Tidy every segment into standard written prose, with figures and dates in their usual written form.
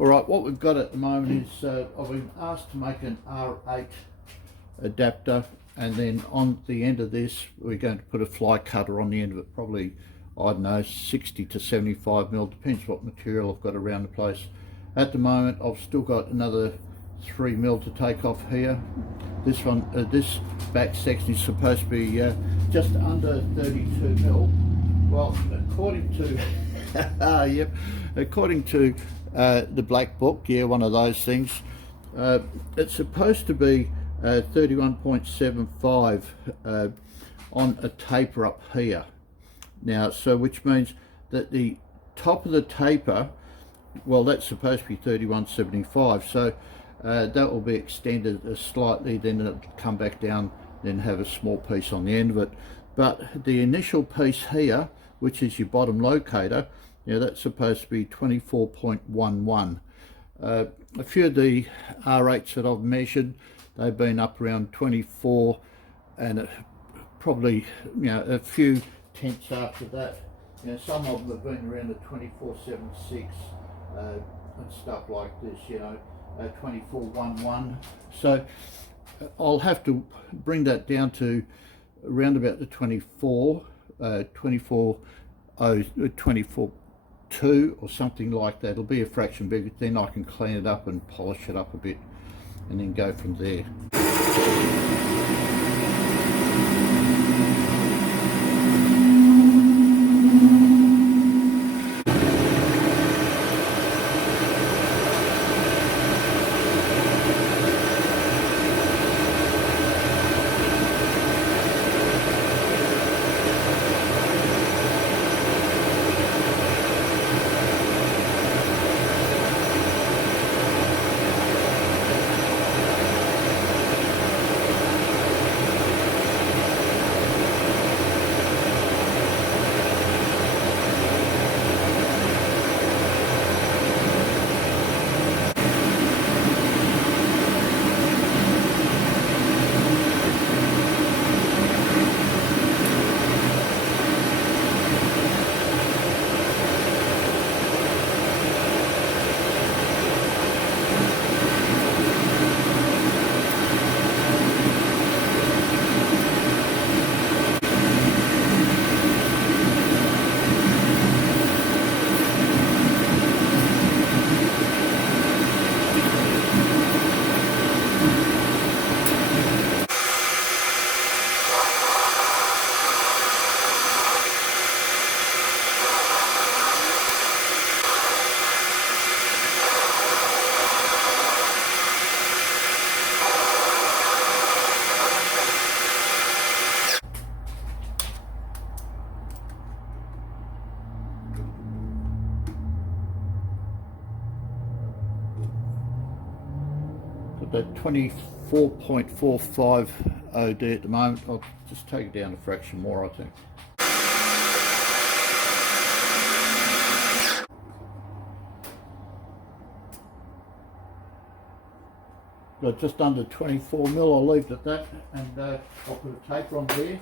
Alright, what we've got at the moment is I've been asked to make an R8 adapter, and then on the end of this we're going to put a fly cutter on the end of it, probably, I don't know, 60 to 75 mil, depends what material I've got around the place. At the moment I've still got another 3 mil to take off here. This one, this back section is supposed to be just under 32 mil. Well, according to yep, according to the black book, yeah, one of those things, it's supposed to be 31.75 on a taper up here. Now, so which means that the top of the taper, well, that's supposed to be 31.75, so that will be extended slightly, then it'll come back down, then have a small piece on the end of it. But the initial piece here, which is your bottom locator, now that's supposed to be 24.11. A few of the R8s that I've measured, they've been up around 24, and probably, you know, a few tenths after that. You know, some of them have been around the 24.76 and stuff like this, you know, 24.11. So I'll have to bring that down to around about the 24.2 or something like that. It'll be a fraction bigger, then I can clean it up and polish it up a bit and then go from there. That 24.45 OD at the moment. I'll just take it down a fraction more, I think. Got just under 24 mil. I'll leave it at that, and I'll put a taper on there.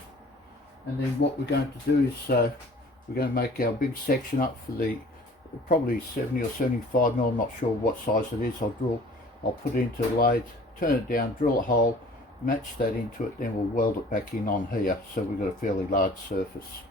And then what we're going to do is we're going to make our big section up for the probably 70 or 75 mil. I'm not sure what size it is. I'll put it into the lathe, turn it down, drill a hole, match that into it, then we'll weld it back in on here, so we've got a fairly large surface.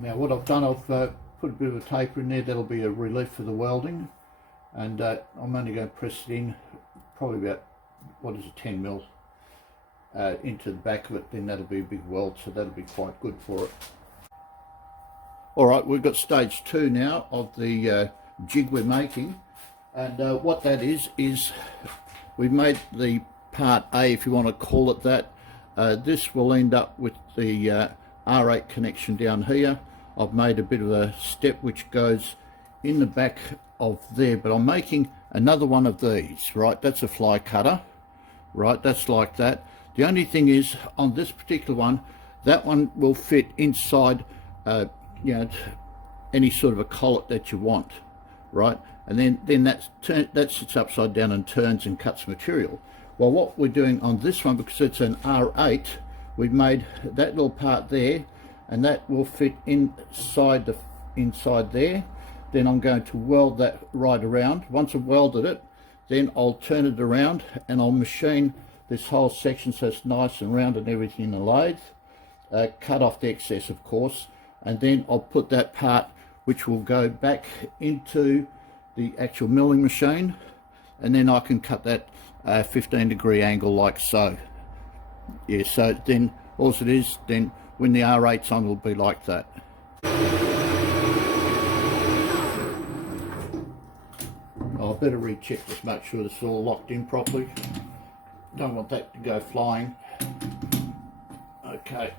Now what I've done, I've put a bit of a taper in there. That'll be a relief for the welding, and I'm only going to press it in probably about, what is it, 10 mil into the back of it. Then that'll be a big weld, so that'll be quite good for it. Alright, we've got stage 2 now of the jig we're making, and what that is we've made the part A, if you want to call it that. This will end up with the R8 connection down here. I've made a bit of a step which goes in the back of there, but I'm making another one of these, right? That's a fly cutter, right? That's like that. The only thing is, on this particular one, that one will fit inside, you know, any sort of a collet that you want, right? And then that sits upside down and turns and cuts material. Well, what we're doing on this one, because it's an R8, we've made that little part there, and that will fit inside there. Then I'm going to weld that right around. Once I've welded it, then I'll turn it around and I'll machine this whole section so it's nice and round and everything in the lathe. Cut off the excess, of course, and then I'll put that part, which will go back into the actual milling machine, and then I can cut that 15-degree angle like so. Yeah, so then all it is, then when the R8's on, it'll be like that. I better recheck, just make sure this is all locked in properly. Don't want that to go flying. Okay.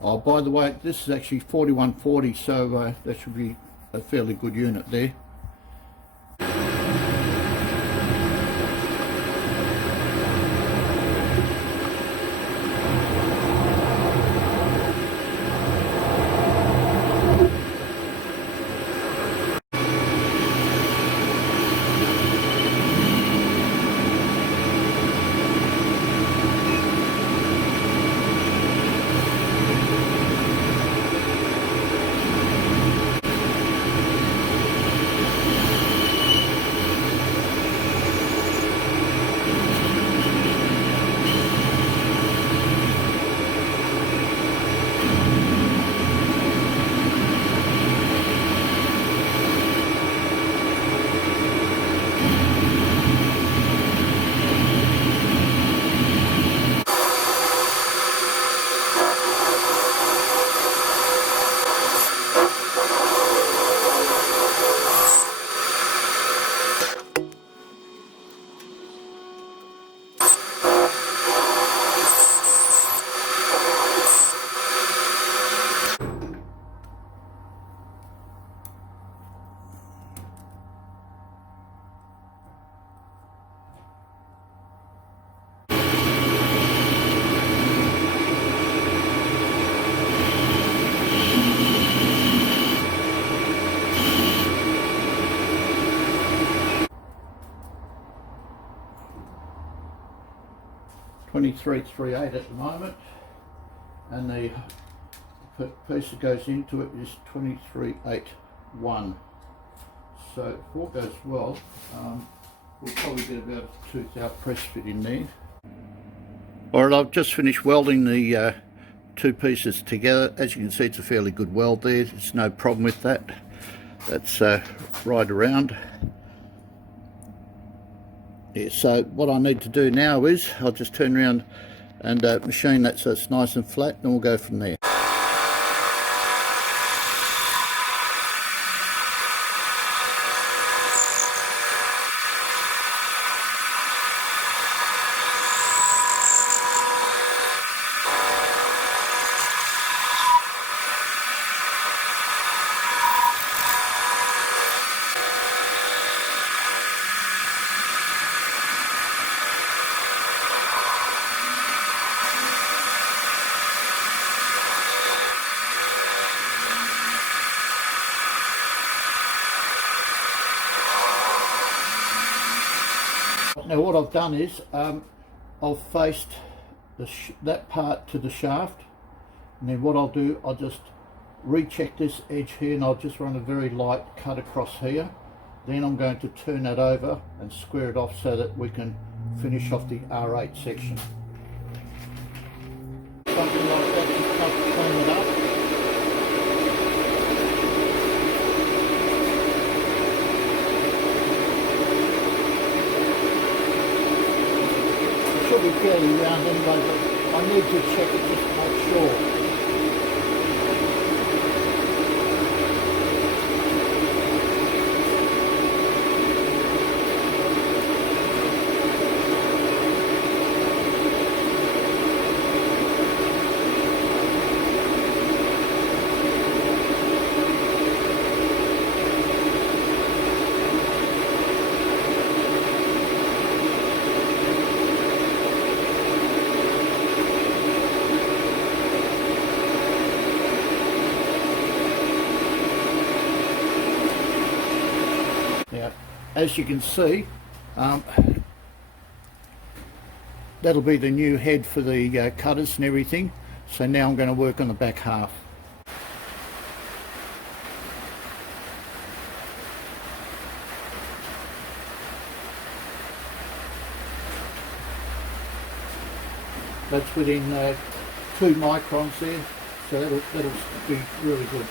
Oh, by the way, this is actually 4140, so that should be a fairly good unit there. $23.38 at the moment, and the piece that goes into it is $23.81. So if all goes well, we'll probably get about a tooth-out press fit in there. Alright, I've just finished welding the two pieces together. As you can see, it's a fairly good weld there. There's no problem with that. That's right around. Yeah, so what I need to do now is I'll just turn around and machine that so it's nice and flat, and we'll go from there. Now what I've done is I've faced that part to the shaft, and then what I'll do, I'll just recheck this edge here, and I'll just run a very light cut across here. Then I'm going to turn that over and square it off so that we can finish off the R8 section. Something like that, just clean it up. It should be fairly round anyway, but I need to check it just to make sure. Now, as you can see, that'll be the new head for the cutters and everything. So now I'm going to work on the back half. That's within 2 microns there, so that'll be really good.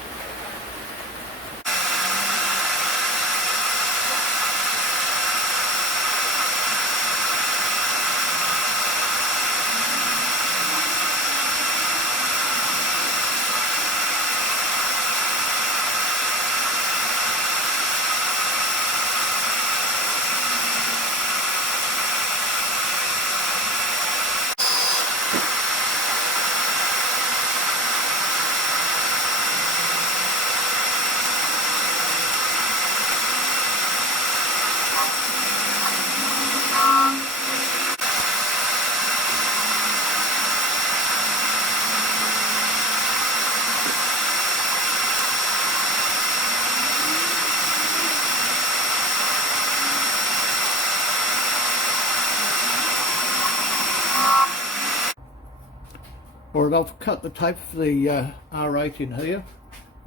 Alright, I've cut the tape for the R8 in here.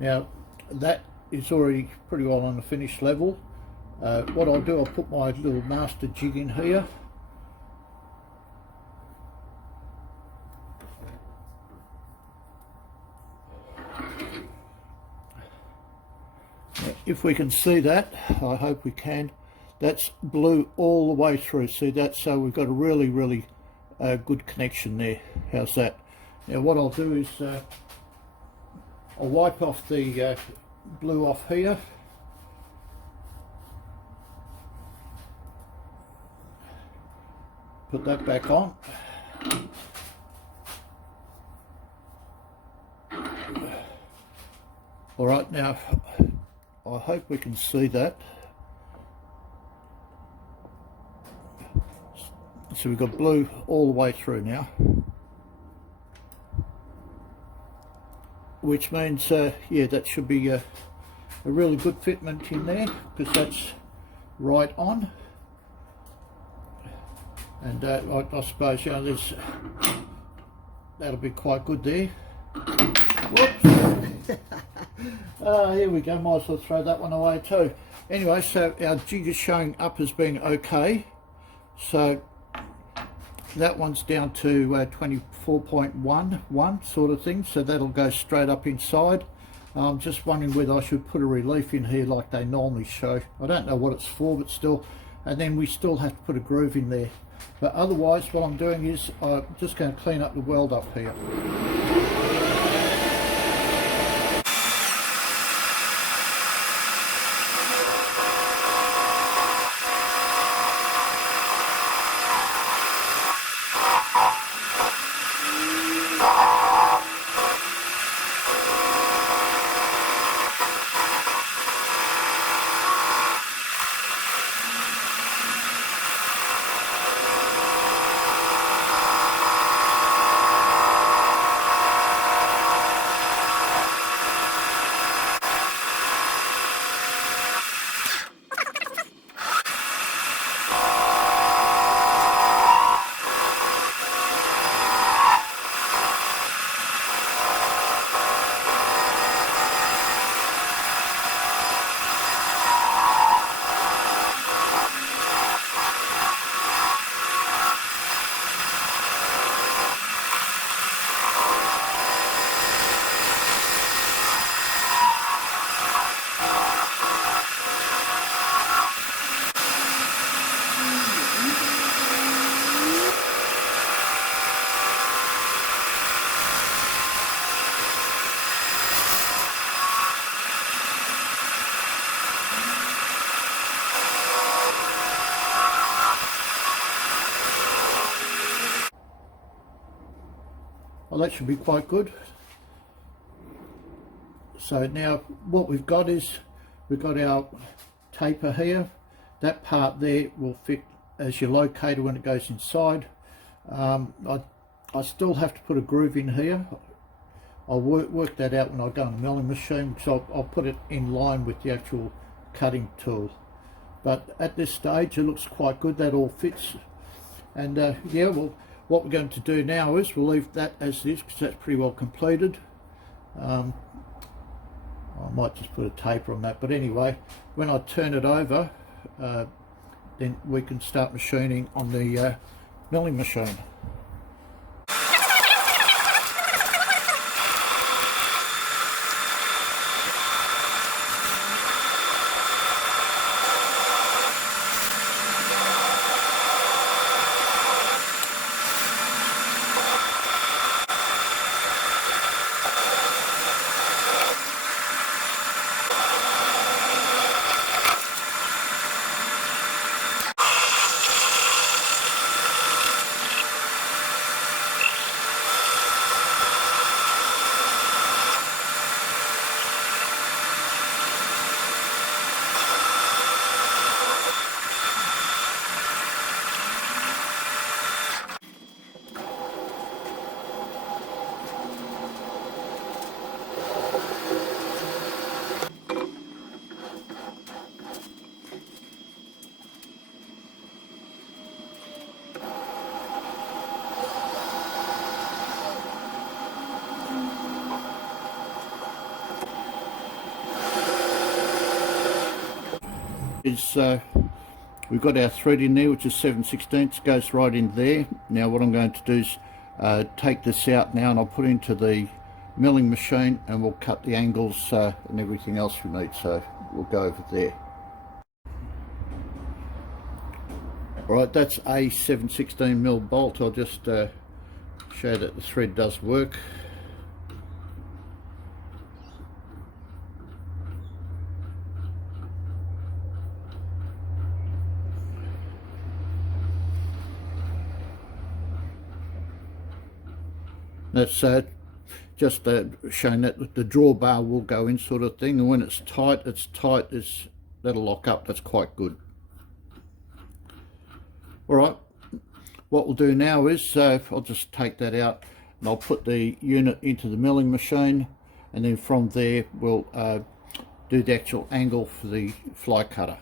Now that is already pretty well on the finished level. What I'll do, I'll put my little master jig in here. If we can see that, I hope we can, that's blue all the way through. See that? So we've got a really good connection there. How's that? Now what I'll do is I'll wipe off the blue off here. Put that back on. Alright, now I hope we can see that. So we've got blue all the way through now. Which means, yeah, that should be a really good fitment in there, because that's right on. And I suppose, you know, that'll be quite good there. Whoops! Here we go, might as well throw that one away too. Anyway, so our jig is showing up as being okay. So that one's down to 24.11 sort of thing, so that'll go straight up inside. I'm just wondering whether I should put a relief in here like they normally show. I don't know what it's for, but still. And then we still have to put a groove in there. But otherwise, what I'm doing is I'm just going to clean up the weld up here. that should be quite good. So now what we've got is we've got our taper here. That part there will fit as your locator when it goes inside. I still have to put a groove in here. I'll work that out when I go on the milling machine, so I'll put it in line with the actual cutting tool. But at this stage it looks quite good, that all fits. And yeah, well, what we're going to do now is we'll leave that as is because that's pretty well completed. I might just put a taper on that, but anyway, when I turn it over, then we can start machining on the milling machine. We've got our thread in there, which is 7/16, goes right in there. Now what I'm going to do is take this out now, and I'll put it into the milling machine, and we'll cut the angles and everything else we need. So we'll go over there. Alright, that's a 7/16mm bolt. I'll just show that the thread does work. That's just showing that the drawbar will go in, sort of thing, and when it's tight, that'll lock up. That's quite good. Alright, what we'll do now is I'll just take that out and I'll put the unit into the milling machine, and then from there we'll do the actual angle for the fly cutter.